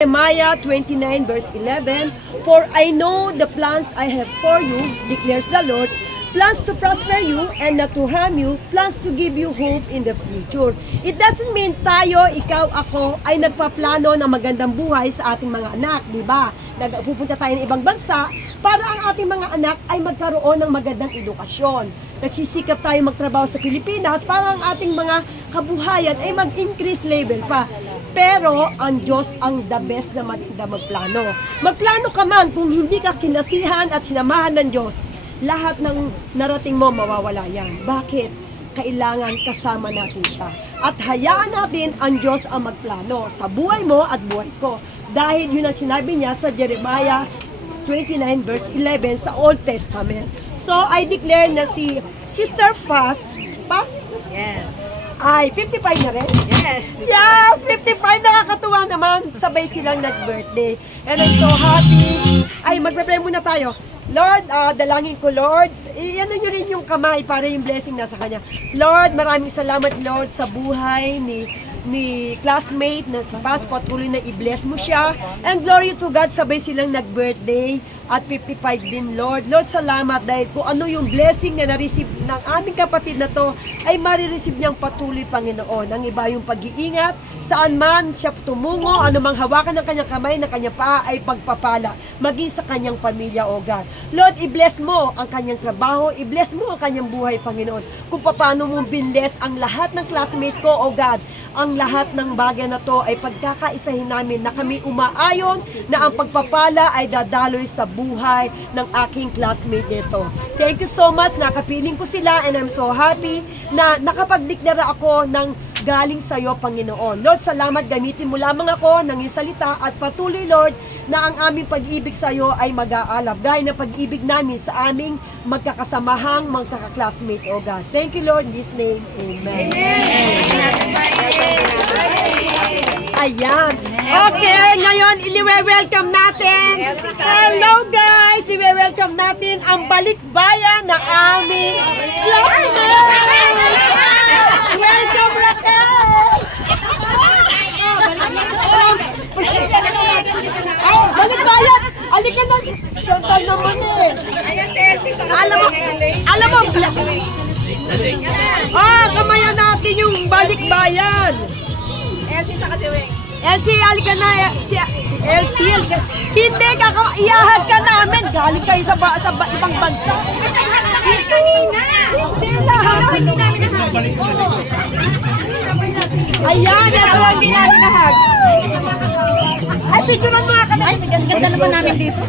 Jeremiah 29 verse 11, For I know the plans I have for you, declares the Lord, plans to prosper you and not to harm you, plans to give you hope in the future. It doesn't mean tayo, ikaw, ako, ay nagpaplano ng magandang buhay sa ating mga anak, di ba? Pupunta tayo ng ibang bansa para ang ating mga anak ay magkaroon ng magandang edukasyon. Nagsisikap tayo magtrabaho sa Pilipinas para ang ating mga kabuhayan ay mag-increase level pa. Pero ang Diyos ang the best na magplano. Magplano ka man kung hindi ka kinasihan at sinamahan ng Diyos, lahat ng narating mo mawawala yan. Bakit? Kailangan kasama natin siya. At hayaan natin ang Diyos ang magplano sa buhay mo at buhay ko. Dahil yun ang sinabi niya sa Jeremiah 29 verse 11 sa Old Testament. So I declare na si Sister Faz, Yes. ay 55 na rin? Yes. Yes! 55! Nakakatuwa naman. Sabay silang nag-birthday. And I'm so happy. Ay, magpe-pray muna tayo. Lord, dalangin ko, Lord. Ano nyo rin yung kamay para yung blessing nasa kanya. Lord, maraming salamat, Lord, sa buhay ni classmate na si Paz. Patuloy na i-bless mo siya. And glory to God, sabay silang nag-birthday at 55 din, Lord. Lord, salamat dahil kung ano yung blessing na na-receive ng aming kapatid na to, ay marireceive niyang patuloy, Panginoon. Ang iba yung pag-iingat, saan man siya tumungo, anumang hawakan ng kanyang kamay, ng kanyang paa, ay pagpapala, maging sa kanyang pamilya, O God. Lord, i-bless mo ang kanyang trabaho, i-bless mo ang kanyang buhay, Panginoon. Kung paano mo binless ang lahat ng classmate ko, O God, ang lahat ng bagay na to ay pagkakaisahin namin na kami umaayon na ang pagpapala ay dadaloy sa buhay ng aking classmate nito. Thank you so much, nakapiling ko sila and I'm so happy na nakapagdeklara ako ng galing sa iyo, Panginoon. Lord, salamat, gamitin mo lamang ako ng iyong salita at patuloy, Lord, na ang aming pag-ibig sa iyo ay mag-aalab. Gaya ng pag-ibig namin sa aming magkakasamahang magkaka-classmate, O God. Thank you, Lord, in this name. Amen. Ayan. Okay, ngayon, iliwe-welcome natin. Hello, guys! Iliwe-welcome natin ang balikbayan na aming classmate! Welcome, Raquel! Oh, balikbayan! Alika na, Chantal naman eh. Ayan si Elsie sa Alam mo, kamayan natin yung balikbayan. Elsie sa kasiwing. Elsie, halika na. Elsie, hindi, iahag ka namin. Galing kayo sa ibang bansa. Ayan, ito lang din namin nahag. Ay, picturean mo nga kami. Ganda naman namin dito.